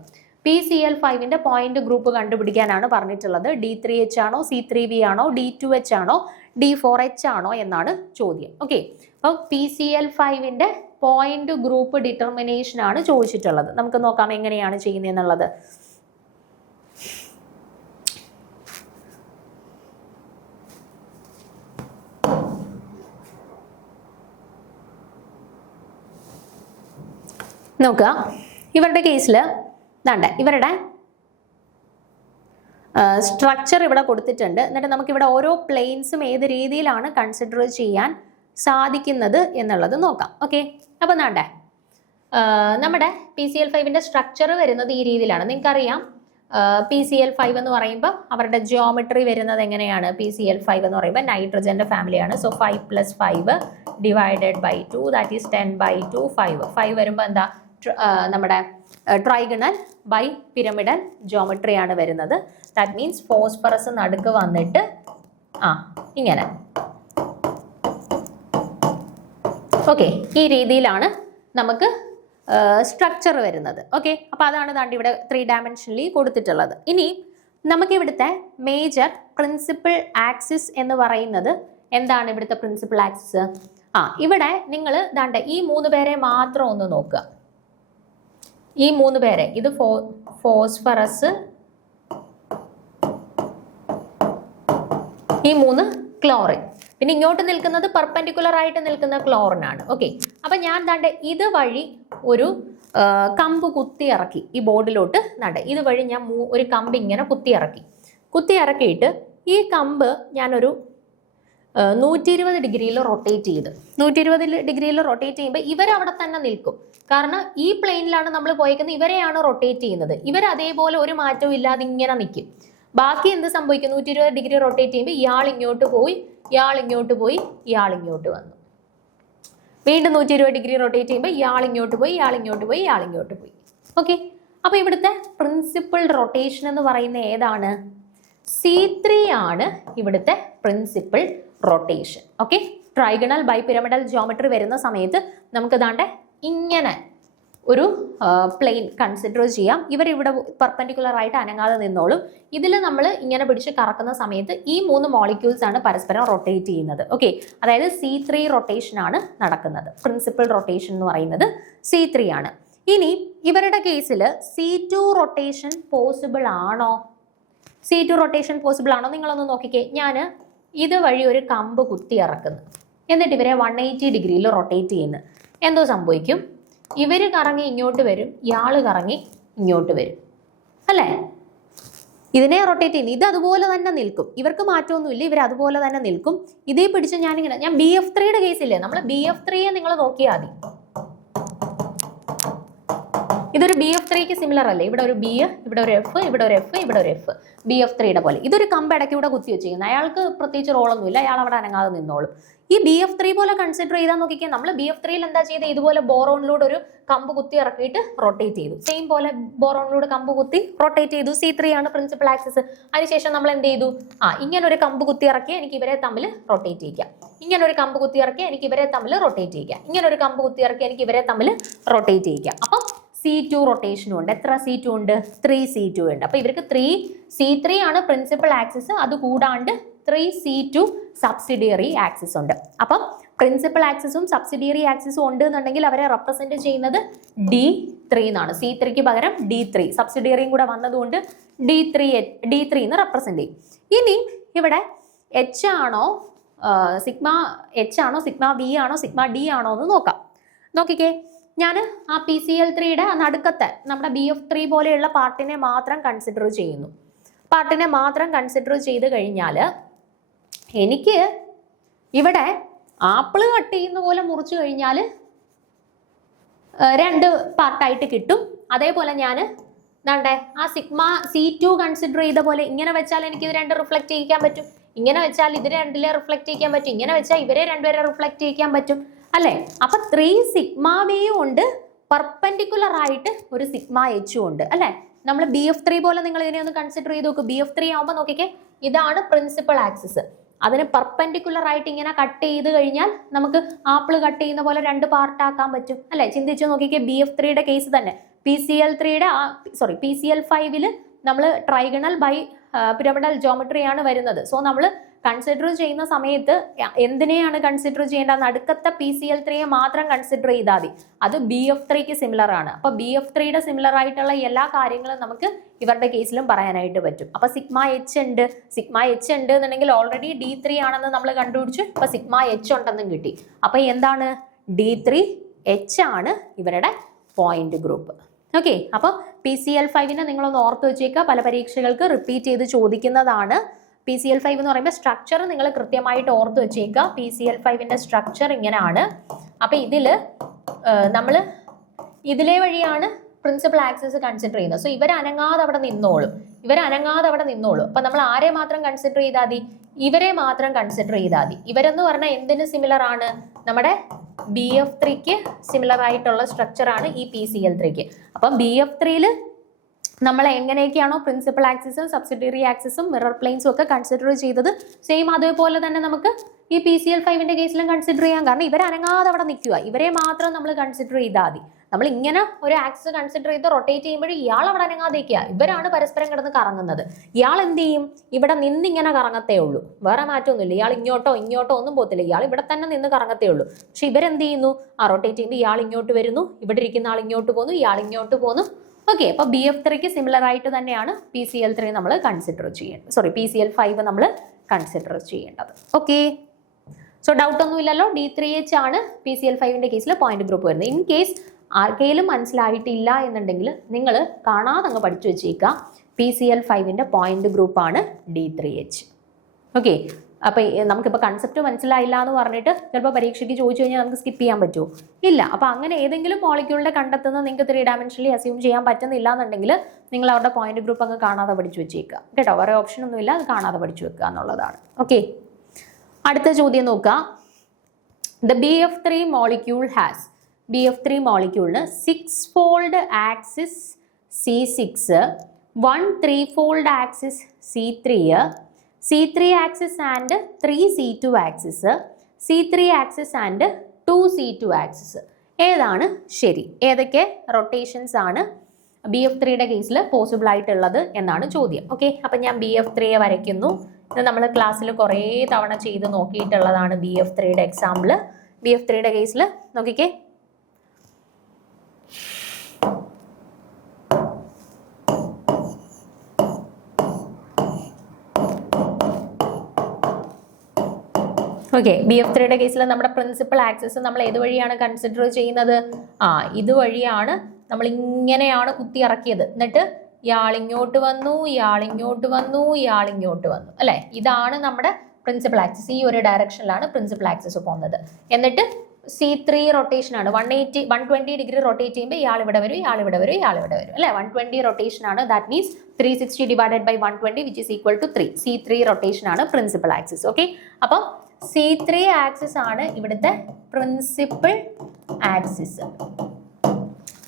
PCl5ന്റെ പോയിന്റ് ഗ്രൂപ്പ് കണ്ടുപിടിക്കാനാണ് പറഞ്ഞിട്ടുള്ളത്. D3H ആണോ, C3V ആണോ, D2H ആണോ, D4H ആണോ എന്നാണ് ചോദ്യം. ഓക്കെ, അപ്പൊ PCl5ന്റെ പോയിന്റ് ഗ്രൂപ്പ് ഡിറ്റർമിനേഷൻ ആണ് ചോദിച്ചിട്ടുള്ളത്. നമുക്ക് നോക്കാം എങ്ങനെയാണ് ചെയ്യുന്നത് എന്നുള്ളത്. നോക്കുക, ഇവരുടെ കേസിൽ ദാണ്ട ഇവരുടെ സ്ട്രക്ചർ ഇവിടെ കൊടുത്തിട്ടുണ്ട്. എന്നിട്ട് നമുക്കിവിടെ ഓരോ പ്ലെയിൻസും ഏത് രീതിയിലാണ് കൺസിഡർ ചെയ്യാൻ സാധിക്കുന്നത് എന്നുള്ളത് നോക്കാം. ഓക്കെ, അപ്പം ദാണ്ട നമ്മുടെ PCl5ന്റെ സ്ട്രക്ചർ വരുന്നത് ഈ രീതിയിലാണ്. നിങ്ങൾക്കറിയാം PCl5 എന്ന് പറയുമ്പോൾ അവരുടെ ജിയോമെട്രി വരുന്നത് എങ്ങനെയാണ്? PCl5 എന്ന് പറയുമ്പോൾ നൈട്രജന്റെ ഫാമിലിയാണ്. So 5 + 5 divided by 2 that is 10/2 5 വരുമ്പോൾ എന്താ? നമ്മുടെ ട്രൈഗണൽ ബൈ പിരമിഡൽ ജോമെട്രി ആണ് വരുന്നത്. ദാറ്റ് മീൻസ് ഫോസ്ഫറസ് നടുക്ക് വന്നിട്ട് ഇങ്ങനെ. ഓക്കെ, ഈ രീതിയിലാണ് നമുക്ക് സ്ട്രക്ചർ വരുന്നത്. ഓക്കെ, അപ്പോൾ അതാണ് ദാണ്ട് ഇവിടെ 3 ഡയമെൻഷനിൽ കൊടുത്തിട്ടുള്ളത്. ഇനി നമുക്ക് ഇവിടുത്തെ മേജർ പ്രിൻസിപ്പൽ ആക്സിസ് എന്ന് പറയുന്നത് എന്താണ്? ഇവിടുത്തെ പ്രിൻസിപ്പൽ ആക്സിസ് ഇവിടെ നിങ്ങൾ ദാണ്ട് ഈ 3 പേരെ മാത്രം ഒന്ന് നോക്കുക. ഈ 3 പേരെ, ഇത് ഫോസ്ഫറസ്, ഈ 3 ക്ലോറിൻ, പിന്നെ ഇങ്ങോട്ട് നിൽക്കുന്നത് പെർപെൻഡിക്കുലർ ആയിട്ട് നിൽക്കുന്ന ക്ലോറിൻ ആണ്. ഓക്കെ, അപ്പൊ ഞാൻ ദാണ്ട് ഇത് വഴി ഒരു കമ്പ് കുത്തി ഇറക്കി ഈ ബോർഡിലോട്ട്. ദാണ്ട് ഇത് വഴി ഞാൻ ഒരു കമ്പ് ഇങ്ങനെ കുത്തി ഇറക്കിയിട്ട് ഈ കമ്പ് ഞാനൊരു 120 ഡിഗ്രിയിൽ റൊട്ടേറ്റ് ചെയ്ത് 120 ഡിഗ്രിയിൽ റൊട്ടേറ്റ് ചെയ്യുമ്പോൾ ഇവരവിടെ തന്നെ നിൽക്കും. കാരണം ഈ പ്ലെയിനിലാണ് നമ്മൾ പോയേക്കുന്നത്, ഇവരെയാണ് റൊട്ടേറ്റ് ചെയ്യുന്നത്. ഇവർ അതേപോലെ ഒരു മാറ്റവും ഇല്ലാതെ ഇങ്ങനെ നിൽക്കും. ബാക്കി എന്ത് സംഭവിക്കും? 120 ഡിഗ്രി റൊട്ടേറ്റ് ചെയ്യുമ്പോൾ ഇയാൾ ഇങ്ങോട്ട് പോയി, ഇയാൾ ഇങ്ങോട്ട് പോയി, ഇയാൾ ഇങ്ങോട്ട് വന്നു. വീണ്ടും 120 ഡിഗ്രി റൊട്ടേറ്റ് ചെയ്യുമ്പോൾ ഇയാൾ ഇങ്ങോട്ട് പോയി, ഇയാൾ ഇങ്ങോട്ട് പോയി, ഇയാൾ ഇങ്ങോട്ട് പോയി. ഓക്കെ, അപ്പോൾ ഇവിടുത്തെ പ്രിൻസിപ്പിൾ റൊട്ടേഷൻ എന്ന് പറയുന്ന ഏതാണ്? C3 ആണ് ഇവിടുത്തെ principal rotation. Okay, trigonal bipyramidal geometry വരുന്ന സമയത്ത് നമുക്ക് ദാണ്ടെ ഇങ്ങനെ ഒരു പ്ലെയിൻ കൺസിഡർ ചെയ്യാം. ഇവരിവിടെ പെർപെൻഡിക്കുലർ ആയിട്ട് അനങ്ങാതെ നിന്നോളും. ഇതിൽ നമ്മൾ ഇങ്ങനെ പിടിച്ച് കറക്കുന്ന സമയത്ത് ഈ 3 മോളിക്യൂൾസ് ആണ് പരസ്പരം റൊട്ടേറ്റ് ചെയ്യുന്നത്. ഓക്കെ, അതായത് C3 റൊട്ടേഷൻ ആണ് നടക്കുന്നത്. പ്രിൻസിപ്പൽ റൊട്ടേഷൻ എന്ന് പറയുന്നത് C3 ആണ്. ഇനി ഇവരുടെ കേസിൽ C2 റൊട്ടേഷൻ പോസിബിൾ ആണോ? C2 റൊട്ടേഷൻ പോസിബിൾ ആണോ? നിങ്ങളൊന്ന് നോക്കിക്കേ. ഞാൻ ഇതുവഴി ഒരു കമ്പ് കുത്തി ഇറക്കുന്നു, എന്നിട്ട് ഇവരെ 180 ഡിഗ്രിയിൽ റൊട്ടേറ്റ് ചെയ്യുന്നു. എന്തോ സംഭവിക്കും? ഇവർ കറങ്ങി ഇങ്ങോട്ട് വരും, ഇയാൾ കറങ്ങി ഇങ്ങോട്ട് വരും, അല്ലേ? ഇതിനെ റൊട്ടേറ്റ് ചെയ്യുന്നു. ഇത് അതുപോലെ തന്നെ നിൽക്കും, ഇവർക്ക് മാറ്റമൊന്നുമില്ല, ഇവർ അതുപോലെ തന്നെ നിൽക്കും. ഇതേ പിടിച്ച് ഞാൻ BF3യുടെ കേസില്ലേ, നമ്മൾ BF3യെ നിങ്ങൾ നോക്കിയാൽ മതി. ഇതൊരു BF3ക്ക് സിമിലർ അല്ലേ? ഇവിടെ ഒരു B, ഇവിടെ ഒരു F, ഇവിടെ ഒരു F, ഇവിടെ ഒരു F. BF3യുടെ പോലെ ഇതൊരു കമ്പ് ഇടയ്ക്ക് ഇവിടെ കുത്തി വെച്ചിരിക്കുന്നത്. അയാൾക്ക് പ്രത്യേകിച്ച് റോളൊന്നുമില്ല, അയാൾ അവിടെ അനങ്ങാതെ നിന്നോളും. ഈ BF3 പോലെ കൺസിഡർ ചെയ്താൽ നോക്കിക്കാൻ, നമ്മൾ BF3യിൽ എന്താ ചെയ്തത്? ഇതുപോലെ ബോറോണിലൂടെ ഒരു കമ്പ് കുത്തി ഇറക്കിയിട്ട് റൊട്ടേറ്റ് ചെയ്തു. സെയിം പോലെ ബോറോണിലൂടെ കമ്പ് കുത്തി റൊട്ടേറ്റ് ചെയ്തു. C3 ആണ് പ്രിൻസിപ്പൽ ആക്സിസ്. അതിനുശേഷം നമ്മൾ എന്ത് ചെയ്തു? ഇങ്ങനെ ഒരു കമ്പ് കുത്തി ഇറക്കി എനിക്ക് ഇവരെ തമ്മിൽ റൊട്ടേറ്റ് ചെയ്യിക്കാം. ഇങ്ങനെ ഒരു കമ്പ് കുത്തി ഇറക്കി എനിക്ക് ഇവരെ തമ്മിൽ റൊട്ടേറ്റ് ചെയ്യിക്കാം. ഇങ്ങനെ ഒരു കമ്പ് കുത്തി ഇറക്കി എനിക്ക് ഇവരെ തമ്മിൽ റൊട്ടേറ്റ് ചെയ്യിക്കാം. അപ്പം C2 റൊട്ടേഷനും ഉണ്ട്. എത്ര C2 ഉണ്ട്? 3 C2 ഉണ്ട്. അപ്പൊ ഇവർക്ക് C3 ആണ് പ്രിൻസിപ്പൽ ആക്സിസ്, അത് കൂടാണ്ട് 3 C2 സബ്സിഡിയറി ആക്സിസ് ഉണ്ട്. അപ്പം പ്രിൻസിപ്പൽ ആക്സിസും സബ്സിഡിയറി ആക്സിസും ഉണ്ട് എന്നുണ്ടെങ്കിൽ അവരെ റെപ്രസെന്റ് ചെയ്യുന്നത് D3 എന്നാണ്. C3ക്ക് പകരം D3, സബ്സിഡിയറിയും കൂടെ വന്നതുകൊണ്ട് D3 എന്ന് റെപ്രസെന്റ് ചെയ്യും. ഇനി ഇവിടെ H ആണോ സിഗ്മ H ആണോ സിഗ്മ V ആണോ സിഗ്മ D ആണോ എന്ന് നോക്കാം. നോക്കിക്കേ, ഞാൻ ആ PCl3യുടെ നടുക്കത്തെ നമ്മുടെ BF3 പോലെയുള്ള പാർട്ടിനെ മാത്രം കൺസിഡർ ചെയ്യുന്നു. പാർട്ടിനെ മാത്രം കൺസിഡർ ചെയ്ത് കഴിഞ്ഞാൽ എനിക്ക് ഇവിടെ ആപ്പിള് കട്ട് ചെയ്യുന്ന പോലെ മുറിച്ചു കഴിഞ്ഞാൽ 2 പാർട്ടായിട്ട് കിട്ടും. അതേപോലെ ഞാൻ ആ സിഗ്മ C2 കൺസിഡർ ചെയ്ത പോലെ ഇങ്ങനെ വെച്ചാൽ എനിക്ക് ഇത് 2 റിഫ്ലക്ട് ചെയ്യിക്കാൻ പറ്റും, ഇങ്ങനെ വെച്ചാൽ ഇതിനെ 2 റിഫ്ലക്ട് ചെയ്യിക്കാൻ പറ്റും, ഇങ്ങനെ വെച്ചാൽ ഇവരെ 2 റിഫ്ലക്ട് ചെയ്യിക്കാൻ പറ്റും, അല്ലേ? അപ്പൊ 3 സിഗ്മ വിയും ഉണ്ട്, പെർപെൻഡിക്കുലർ ആയിട്ട് ഒരു സിഗ്മ എച്ചും ഉണ്ട്, അല്ലെ? നമ്മൾ BF3 പോലെ നിങ്ങൾ ഇതിനെ ഒന്ന് കൺസിഡർ ചെയ്ത് നോക്ക്. BF3 ആവുമ്പോൾ നോക്കിക്കേ, ഇതാണ് പ്രിൻസിപ്പൽ ആക്സിസ്. അതിന് പെർപെൻഡിക്കുലർ ആയിട്ട് ഇങ്ങനെ കട്ട് ചെയ്ത് കഴിഞ്ഞാൽ നമുക്ക് ആപ്പിൾ കട്ട് ചെയ്യുന്ന പോലെ 2 പാർട്ടാക്കാൻ പറ്റും, അല്ലെ? ചിന്തിച്ചു നോക്കിക്കേ. BF3യുടെ കേസ് തന്നെ PCl5ല് നമ്മൾ ട്രൈഗണൽ ബൈ പിരമിഡൽ ജോമെട്രി ആണ് വരുന്നത്. സോ നമ്മൾ കൺസിഡർ ചെയ്യുന്ന സമയത്ത് എന്തിനെയാണ് കൺസിഡർ ചെയ്യേണ്ടത്? നടുക്കത്തെ PCl3യെ മാത്രം കൺസിഡർ ചെയ്താൽ മതി. അത് BF3ക്ക് സിമിലർ ആണ്. അപ്പൊ BF3യുടെ സിമിലർ ആയിട്ടുള്ള എല്ലാ കാര്യങ്ങളും നമുക്ക് ഇവരുടെ കേസിലും പറയാനായിട്ട് പറ്റും. അപ്പൊ സിഗ്മ എച്ച് ഉണ്ട് എന്നുണ്ടെങ്കിൽ ഓൾറെഡി D3 ആണെന്ന് നമ്മൾ കണ്ടുപിടിച്ചു. ഇപ്പൊ സിഗ്മ എച്ച് ഉണ്ടെന്നും കിട്ടി. അപ്പൊ എന്താണ്? D3H ആണ് ഇവരുടെ പോയിന്റ് ഗ്രൂപ്പ്. ഓക്കെ, അപ്പൊ PCl5നെ നിങ്ങളൊന്ന് ഓർത്ത് വെച്ചേക്കുക. പല പരീക്ഷകൾക്ക് റിപ്പീറ്റ് ചെയ്ത് ചോദിക്കുന്നതാണ്. PCl5 എന്ന് പറയുമ്പോൾ സ്ട്രക്ചർ നിങ്ങൾ കൃത്യമായിട്ട് ഓർത്ത് വെച്ചേക്കുക. PCl5ന്റെ സ്ട്രക്ചർ ഇങ്ങനെയാണ്. അപ്പൊ നമ്മൾ ഇതിലെ വഴിയാണ് പ്രിൻസിപ്പൽ ആക്സിസ് കൺസിഡർ ചെയ്യുന്നത്. സോ ഇവരനങ്ങാതെ അവിടെ നിന്നോളും. അപ്പൊ നമ്മൾ ആരെ മാത്രം കൺസിഡർ ചെയ്താൽ മതി? ഇവരെ മാത്രം കൺസിഡർ ചെയ്താൽ മതി. ഇവരെന്ന് പറഞ്ഞാൽ എന്തിന് സിമിലർ ആണ്? നമ്മുടെ BF3ക്ക് സിമിലർ ആയിട്ടുള്ള സ്ട്രക്ചർ ആണ് ഈ PCl3ക്ക്. അപ്പം BF3യിൽ നമ്മൾ എങ്ങനെയൊക്കെയാണോ പ്രിൻസിപ്പൽ ആക്സിസും സബ്സിഡിയറി ആക്സിസും മിറർ പ്ലെയിൻസും ഒക്കെ കൺസിഡർ ചെയ്തത്, സെയിം അതേപോലെ തന്നെ നമുക്ക് ഈ PCl5ന്റെ കേസിലും കൺസിഡർ ചെയ്യാം. കാരണം ഇവർ അനങ്ങാതെ അവിടെ നിൽക്കുക, ഇവരെ മാത്രം നമ്മൾ കൺസിഡർ ചെയ്താൽ മതി. നമ്മൾ ഇങ്ങനെ ഒരു ആക്സിസ് കൺസിഡർ ചെയ്ത് റൊട്ടേറ്റ് ചെയ്യുമ്പോഴും ഇയാൾ അവിടെ അനങ്ങാതെ നിൽക്കുക, ഇവരാണ് പരസ്പരം കിടന്ന് കറങ്ങുന്നത്. ഇയാൾ എന്ത് ചെയ്യും? ഇവിടെ നിന്നിങ്ങനെ കറങ്ങത്തേ ഉള്ളൂ, വേറെ മാറ്റമൊന്നുമില്ല. ഇയാൾ ഇങ്ങോട്ടോ ഒന്നും പോകത്തില്ല, ഇയാൾ ഇവിടെ തന്നെ നിന്ന് കറങ്ങത്തേ ഉള്ളൂ. പക്ഷെ ഇവരെന്ത് ചെയ്യുന്നു? റൊട്ടേറ്റ് ചെയ്യുമ്പോൾ ഇയാൾ ഇങ്ങോട്ട് വരുന്നു, ഇവിടെ ഇരിക്കുന്ന ആൾ ഇങ്ങോട്ട് പോകുന്നു, ഇയാൾ ഇങ്ങോട്ട് പോകുന്നു. ഓക്കെ, അപ്പൊ BF3ക്ക് സിമിലർ ആയിട്ട് തന്നെയാണ് PCl3 നമ്മൾ കൺസിഡർ ചെയ്യേണ്ടത്. PCl5 നമ്മൾ കൺസിഡർ ചെയ്യേണ്ടത്. ഓക്കെ, സോ ഡൗട്ട് ഒന്നും ഇല്ലല്ലോ. D3H ആണ് PCl5ന്റെ കേസിൽ പോയിന്റ് ഗ്രൂപ്പ് വരുന്നത്. ഇൻ കേസ് ആർക്കെങ്കിലും മനസ്സിലായിട്ടില്ല എന്നുണ്ടെങ്കിൽ നിങ്ങൾ കാണാതെ അങ്ങ് പഠിച്ചു വെച്ചേക്കുക. PCl5ന്റെ പോയിന്റ് ഗ്രൂപ്പാണ് D3H. ഓക്കെ, അപ്പൊ നമുക്കിപ്പോൾ കൺസെപ്റ്റ് മനസ്സിലായില്ല എന്ന് പറഞ്ഞിട്ട് ചിലപ്പോൾ പരീക്ഷയ്ക്ക് ചോദിച്ചു കഴിഞ്ഞാൽ നമുക്ക് സ്കിപ്പ് ചെയ്യാൻ പറ്റുമോ? ഇല്ല. അപ്പൊ അങ്ങനെ ഏതെങ്കിലും മോളിക്യൂളിനെ കണ്ടെത്തുന്നത് നിങ്ങൾക്ക് 3 ഡയമെൻഷനലി അസ്യൂം ചെയ്യാൻ പറ്റുന്നില്ല എന്നുണ്ടെങ്കിൽ നിങ്ങൾ അവരുടെ പോയിന്റ് ഗ്രൂപ്പ് അങ്ങ് കാണാതെ പഠിച്ചു വെച്ചേക്കുക കേട്ടോ. വേറെ ഓപ്ഷൻ ഒന്നുമില്ല, അത് കാണാതെ പഠിച്ചു വെക്കുക എന്നുള്ളതാണ്. ഓക്കെ, അടുത്ത ചോദ്യം നോക്കുക. The BF3 molecule has BF3 മോളിക്യൂളിന് 6-fold axis C6, 1 3-fold axis C3, C3 axis and 3 C2 axis, C3 axis and 2 C2 axis. ഏതാണ് ശരി? ഏതൊക്കെ റൊട്ടേഷൻസ് ആണ് BF3യുടെ കേസിൽ പോസിബിൾ ആയിട്ടുള്ളത് എന്നാണ് ചോദ്യം. ഓക്കെ, അപ്പം ഞാൻ BF3യെ വരയ്ക്കുന്നു. ഇത് നമ്മൾ ക്ലാസ്സിൽ കുറേ തവണ ചെയ്ത് നോക്കിയിട്ടുള്ളതാണ് BF3യുടെ എക്സാമ്പിൾ. BF3യുടെ കേസിൽ നോക്കിക്കേ, ഓക്കെ, BF3യുടെ കേസിൽ നമ്മുടെ പ്രിൻസിപ്പൽ ആക്സിസ് നമ്മൾ ഏത് വഴിയാണ് കൺസിഡർ ചെയ്യുന്നത്? ഇതുവഴിയാണ്. നമ്മൾ ഇങ്ങനെയാണ് കുത്തി ഇറക്കിയത്. എന്നിട്ട് ഇയാളിങ്ങോട്ട് വന്നു, ഇയാളിങ്ങോട്ട് വന്നു, ഇയാളിങ്ങോട്ട് വന്നു, അല്ലെ? ഇതാണ് നമ്മുടെ പ്രിൻസിപ്പൽ ആക്സിസ്. ഈ ഒരു ഡയറക്ഷനിലാണ് പ്രിൻസിപ്പൽ ആക്സിസ് പോകുന്നത്. എന്നിട്ട് C3 റൊട്ടേഷൻ ആണ്. 120 ഡിഗ്രി റൊട്ടേറ്റ് ചെയ്യുമ്പോൾ ഇയാൾ ഇവിടെ വരും, ഇയാൾ ഇവിടെ വരും, ഇയാൾ ഇവിടെ വരും, അല്ലെ? 120 റൊട്ടേഷൻ ആണ്. That means 360 divided by 120 which is equal to 3. C3 rotation ആണ് പ്രിൻസിപ്പൽ ആക്സിസ്. ഓക്കെ, അപ്പം C3 ആക്സിസ് ആണ് ഇവിടുത്തെ പ്രിൻസിപ്പൽ ആക്സിസ്.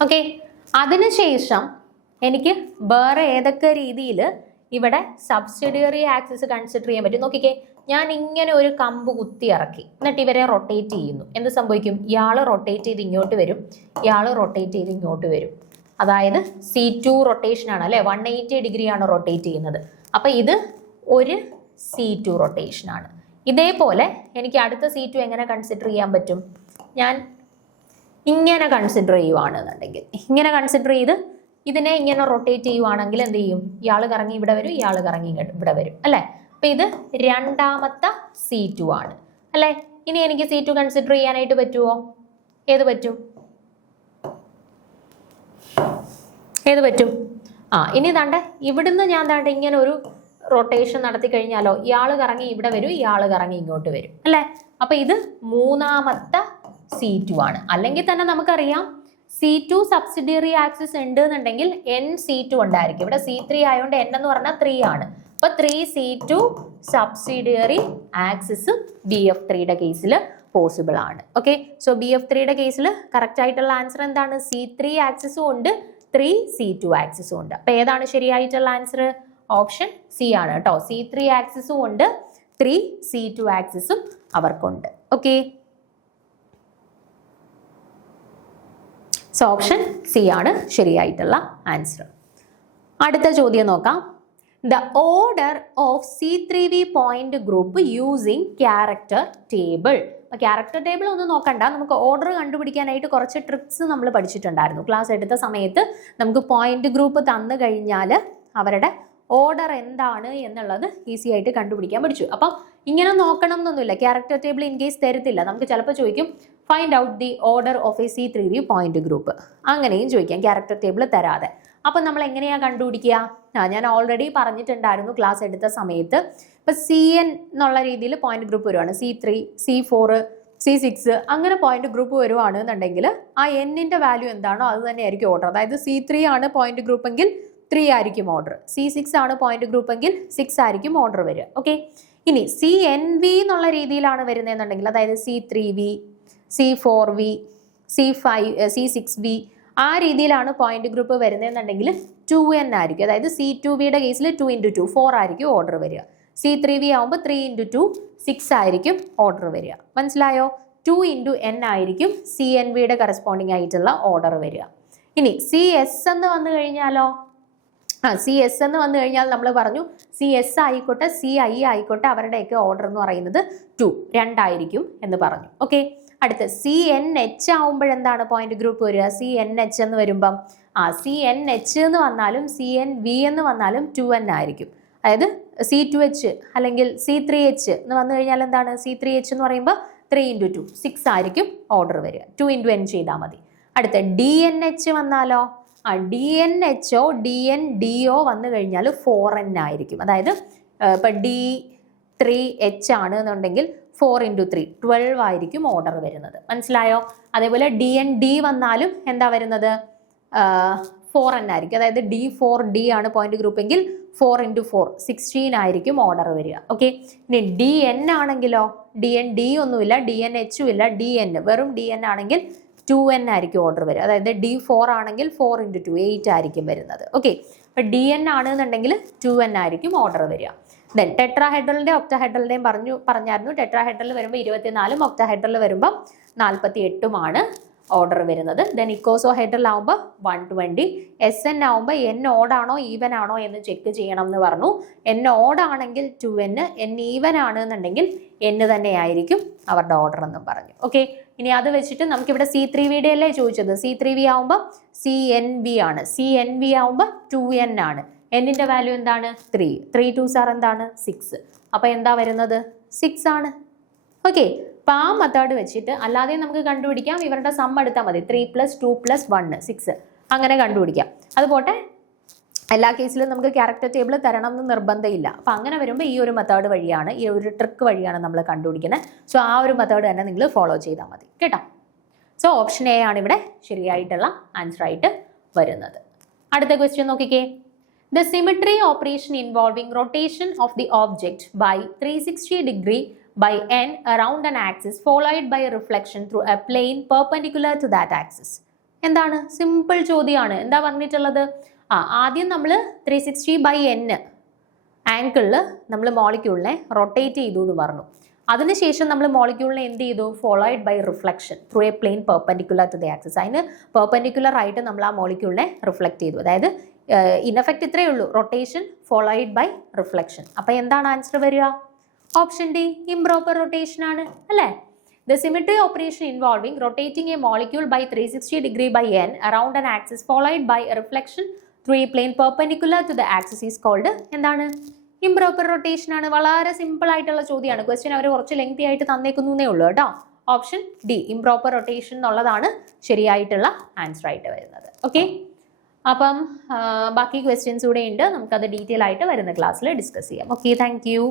ഓക്കെ, അതിനുശേഷം എനിക്ക് വേറെ ഏതൊക്കെ രീതിയിൽ ഇവിടെ സബ്സിഡിയറി ആക്സിസ് കൺസിഡർ ചെയ്യാൻ പറ്റും? നോക്കിക്കേ, ഞാൻ ഇങ്ങനെ ഒരു കമ്പ് കുത്തി ഇറക്കി, എന്നിട്ട് ഇവരെ റൊട്ടേറ്റ് ചെയ്യുന്നു. എന്ത് സംഭവിക്കും? ഇയാൾ റൊട്ടേറ്റ് ചെയ്ത് ഇങ്ങോട്ട് വരും, ഇയാൾ റൊട്ടേറ്റ് ചെയ്ത് ഇങ്ങോട്ട് വരും. അതായത് C2 റൊട്ടേഷൻ ആണ്, അല്ലെ? 180 ഡിഗ്രിയാണ് റൊട്ടേറ്റ് ചെയ്യുന്നത്. അപ്പൊ ഇത് ഒരു C2 റൊട്ടേഷൻ ആണ്. ഇതേപോലെ എനിക്ക് അടുത്ത C2 എങ്ങനെ കൺസിഡർ ചെയ്യാൻ പറ്റും? ഞാൻ ഇങ്ങനെ കൺസിഡർ ചെയ്യുവാണെന്നുണ്ടെങ്കിൽ, ഇങ്ങനെ കൺസിഡർ ചെയ്ത് ഇതിനെ ഇങ്ങനെ റൊട്ടേറ്റ് ചെയ്യുവാണെങ്കിൽ എന്ത് ചെയ്യും? ഇയാൾ കറങ്ങി ഇവിടെ വരും, ഇയാൾ കറങ്ങി ഇവിടെ വരും, അല്ലെ? അപ്പൊ ഇത് രണ്ടാമത്തെ C2 ആണ്, അല്ലെ? ഇനി എനിക്ക് C2 കൺസിഡർ ചെയ്യാനായിട്ട് പറ്റുമോ? ഏത് പറ്റും? ഏത് പറ്റും? ഇനി താണ്ടെ ഇവിടുന്ന് ഞാൻ താണ്ടെ ഇങ്ങനെ ഒരു റൊട്ടേഷൻ നടത്തി കഴിഞ്ഞാലോ, ഇയാൾ കറങ്ങി ഇവിടെ വരും, ഇയാൾ കറങ്ങി ഇങ്ങോട്ട് വരും, അല്ലെ? അപ്പൊ ഇത് മൂന്നാമത്തെ C2 ആണ്. അല്ലെങ്കിൽ തന്നെ നമുക്കറിയാം C2 സബ്സിഡിയറി ആക്സിസ് ഉണ്ട് എന്നുണ്ടെങ്കിൽ NC2 ഉണ്ടായിരിക്കും. ഇവിടെ C3 ആയതുകൊണ്ട് N എന്ന് പറഞ്ഞാൽ 3 ആണ്. അപ്പൊ 3C2 സബ്സിഡിയറി ആക്സിസ് BF3യുടെ കേസിൽ പോസിബിൾ ആണ്. ഓക്കെ, സോ BF3യുടെ കേസിൽ കറക്റ്റ് ആയിട്ടുള്ള ആൻസർ എന്താണ്? C3 ആക്സിസും ഉണ്ട്, 3C2 ആക്സിസും ഉണ്ട്. അപ്പൊ ഏതാണ് ശരിയായിട്ടുള്ള ആൻസർ? ഓപ്ഷൻ സി ആണ് കേട്ടോ. C3 ആക്സിസും ഉണ്ട്, 3C2 ആക്സിസും അവർക്കുണ്ട്. ഓക്കെ, സോ ഓപ്ഷൻ സി ആണ് ശരിയായിട്ടുള്ള ആൻസർ. അടുത്ത ചോദ്യം നോക്കാം. The order of C3V point group using character table. Character table ഒന്നും നോക്കണ്ട, നമുക്ക് ഓർഡർ കണ്ടുപിടിക്കാനായിട്ട് കുറച്ച് ട്രിക്സ് നമ്മൾ പഠിച്ചിട്ടുണ്ടായിരുന്നു. ക്ലാസ് എടുത്ത സമയത്ത് നമുക്ക് പോയിന്റ് ഗ്രൂപ്പ് തന്നു കഴിഞ്ഞാൽ അവരുടെ ഓർഡർ എന്താണ് എന്നുള്ളത് ഈസി ആയിട്ട് കണ്ടുപിടിക്കാൻ പഠിച്ചു. അപ്പം ഇങ്ങനെ നോക്കണം എന്നൊന്നുമില്ല. ക്യാരക്ടർ ടേബിൾ ഇൻ കേസ് തരത്തില്ല, നമുക്ക് ചിലപ്പോൾ ചോദിക്കും find out the order of A C3V point group, അങ്ങനെയും ചോദിക്കാം ക്യാരക്ടർ ടേബിൾ തരാതെ. അപ്പം നമ്മൾ എങ്ങനെയാണ് കണ്ടുപിടിക്കുക? ഞാൻ ഓൾറെഡി പറഞ്ഞിട്ടുണ്ടായിരുന്നു ക്ലാസ് എടുത്ത സമയത്ത്. ഇപ്പം CN എന്നുള്ള രീതിയിൽ പോയിന്റ് ഗ്രൂപ്പ് വരുവാണ്, C3, C4, C6 അങ്ങനെ പോയിന്റ് ഗ്രൂപ്പ് വരുവാണെന്നുണ്ടെങ്കിൽ ആ Nന്റെ വാല്യൂ എന്താണോ അത് തന്നെയായിരിക്കും ഓർഡർ. അതായത് C3 ആണ് പോയിന്റ് ഗ്രൂപ്പ് എങ്കിൽ 3 ആയിരിക്കും ഓർഡർ, C6 ആണ് പോയിന്റ് ഗ്രൂപ്പ് എങ്കിൽ 6 ആയിരിക്കും ഓർഡർ വരിക. ഓക്കെ, ഇനി CNV എന്നുള്ള രീതിയിലാണ് വരുന്നതെന്നുണ്ടെങ്കിൽ, അതായത് C3V, C4V, C6V ആ രീതിയിലാണ് പോയിന്റ് ഗ്രൂപ്പ് വരുന്നതെന്നുണ്ടെങ്കിൽ 2N ആയിരിക്കും. അതായത് C2Vയുടെ കേസിൽ 2 × 2 4 ആയിരിക്കും ഓർഡർ വരിക. C3V ആവുമ്പോൾ 3 × 2 6 ആയിരിക്കും ഓർഡർ വരിക. മനസ്സിലായോ? 2 × N ആയിരിക്കും CNVയുടെ കറസ്പോണ്ടിങ് ആയിട്ടുള്ള ഓർഡർ വരിക. ഇനി CS എന്ന് വന്നു കഴിഞ്ഞാലോ, CS എന്ന് വന്നു കഴിഞ്ഞാൽ നമ്മൾ പറഞ്ഞു CS ആയിക്കോട്ടെ CI ആയിക്കോട്ടെ അവരുടെയൊക്കെ ഓർഡർ എന്ന് പറയുന്നത് 2 ആയിരിക്കും എന്ന് പറഞ്ഞു. ഓക്കെ, അടുത്ത് CNH ആവുമ്പോഴെന്താണ് പോയിന്റ് ഗ്രൂപ്പ് വരിക? CNH എന്ന് വരുമ്പം CNH എന്ന് വന്നാലും CNV എന്ന് വന്നാലും 2N ആയിരിക്കും. അതായത് C2H അല്ലെങ്കിൽ C3H എന്ന് വന്നു കഴിഞ്ഞാൽ എന്താണ്? C3H എന്ന് പറയുമ്പോൾ 3 × 2 6 ആയിരിക്കും ഓർഡർ വരിക. 2 × N ചെയ്താൽ മതി. അടുത്ത DNH വന്നാലോ, DNHO DNDO വന്നു കഴിഞ്ഞാൽ 4N ആയിരിക്കും. അതായത് ഇപ്പം 3H ആണ് എന്നുണ്ടെങ്കിൽ 4 into 3 12 ആയിരിക്കും ഓർഡർ വരുന്നത്. മനസ്സിലായോ? അതേപോലെ DND വന്നാലും എന്താ വരുന്നത്? 4N ആയിരിക്കും. അതായത് D4D ആണ് പോയിന്റ് ഗ്രൂപ്പ് എങ്കിൽ 4 into 4 16 ആയിരിക്കും ഓർഡർ വരിക. ഓക്കെ, ഇനി DN ആണെങ്കിലോ DND ഒന്നുമില്ല, DNH ഇല്ല, DN വെറും DN ആണെങ്കിൽ 2N ആയിരിക്കും ഓർഡർ വരിക. അതായത് D4 ആണെങ്കിൽ 4 into 2 8 ആയിരിക്കും വരുന്നത്. ഓക്കെ, അപ്പൊ DN ആണെന്നുണ്ടെങ്കിൽ 2N ആയിരിക്കും ഓർഡർ വരിക. ദെൻ ടെട്രാഹെഡ്രലിന്റെ ഒക്ടാഹെഡ്രലിന്റെയും പറഞ്ഞായിരുന്നു. ടെട്രാഹെഡ്രൽ വരുമ്പോൾ 24, ഒക്ടാഹെഡ്രൽ വരുമ്പോൾ 48 ഓർഡർ വരുന്നത്. ദെൻ ഇക്കോസോഹെഡ്രൽ ആവുമ്പോൾ 120. SN ആവുമ്പോൾ N ഓഡ് ആണോ ഈവൻ ആണോ എന്ന് ചെക്ക് ചെയ്യണം എന്ന് പറഞ്ഞു. N ഓഡ് ആണെങ്കിൽ 2N, N ഈവൻ ആണ് എന്നുണ്ടെങ്കിൽ N തന്നെയായിരിക്കും അവരുടെ ഓർഡർ എന്നും പറഞ്ഞു. ഓക്കെ, ഇനി അത് വെച്ചിട്ട് നമുക്കിവിടെ C3Vയുടെ അല്ലേ ചോദിച്ചത്. C3V ആവുമ്പോൾ CNV ആണ്. CNV ആവുമ്പോൾ 2N ആണ്. Nന്റെ വാല്യൂ എന്താണ്? 3. 3 2s are എന്താണ്? 6. അപ്പൊ എന്താ വരുന്നത്? 6 ആണ്. ഓക്കെ, അപ്പൊ ആ മെത്തേഡ് വെച്ചിട്ട് അല്ലാതെ നമുക്ക് കണ്ടുപിടിക്കാം. ഇവരുടെ സം എടുത്താൽ മതി. 3 + 2 + 1 6 അങ്ങനെ കണ്ടുപിടിക്കാം. അതുപോലെ എല്ലാ കേസിലും നമുക്ക് ക്യാരക്ടർ ടേബിൾ തരണം എന്ന് നിർബന്ധമില്ല. അപ്പൊ അങ്ങനെ വരുമ്പോൾ ഈ ഒരു മെത്തേഡ് വഴിയാണ്, ഈ ഒരു ട്രിക്ക് വഴിയാണ് നമ്മൾ കണ്ടുപിടിക്കുന്നത്. സോ ആ ഒരു മെത്തേഡ് തന്നെ നിങ്ങൾ ഫോളോ ചെയ്താൽ മതി കേട്ടോ. സോ ഓപ്ഷൻ A ആണ് ഇവിടെ ശരിയായിട്ടുള്ള ആൻസർ ആയിട്ട് വരുന്നത്. അടുത്ത ക്വസ്റ്റ്യൻ നോക്കിക്കേ. The symmetry operation involving rotation of the object by 360 degree by n around an axis followed by a reflection through a plane perpendicular to that axis. എന്താണ്? സിമ്പിൾ ചോദ്യമാണ്. എന്താ പറഞ്ഞിട്ടുള്ളത്? ആദ്യം നമ്മൾ 360/n ആംഗിളിൽ നമ്മൾ മോളിക്യൂളിനെ റൊട്ടേറ്റ് ചെയ്തു എന്ന് പറഞ്ഞു. അതിനുശേഷം നമ്മൾ മോളിക്യൂളിനെ എന്ത് ചെയ്തു? Followed by reflection through a plane perpendicular to the axis. അതിന് പെർപെൻഡിക്കുലർ ആയിട്ട് നമ്മൾ ആ മോളിക്യൂളിനെ റിഫ്ലക്ട് ചെയ്തു. അതായത് ഇൻ എഫക്റ്റ് ഇത്രയേ ഉള്ളൂ, റൊട്ടേഷൻ ഫോളോഡ് ബൈ റിഫ്ലക്ഷൻ. അപ്പൊ എന്താണ് ആൻസർ വരിക? ഓപ്ഷൻ ഡി, ഇംപ്രോപ്പർ റൊട്ടേഷൻ ആണ് അല്ലേ? The symmetry operation involving rotating a molecule by 360 degree by n around an axis followed by a reflection through a plane perpendicular to the axis is called എന്താണ്? ഇംപ്രോപ്പർ റൊട്ടേഷൻ ആണ്. വളരെ സിമ്പിൾ ആയിട്ടുള്ള ചോദ്യമാണ്. ക്വസ്റ്റ്യൻ അവർ കുറച്ച് ലെങ്തി ആയിട്ട് തന്നേക്കുന്നേ ഉള്ളൂ കേട്ടോ. ഓപ്ഷൻ ഡി, ഇംപ്രോപ്പർ റൊട്ടേഷൻ എന്നുള്ളതാണ് ശരിയായിട്ടുള്ള ആൻസർ ആയിട്ട് വരുന്നത്. ഓക്കെ, അപ്പം ബാക്കി ക്വസ്റ്റ്യൻസ് കൂടെ ഉണ്ട്. നമുക്കത് ഡീറ്റെയിൽ ആയിട്ട് വരുന്ന ക്ലാസ്സിൽ ഡിസ്കസ് ചെയ്യാം. Okay, thank you.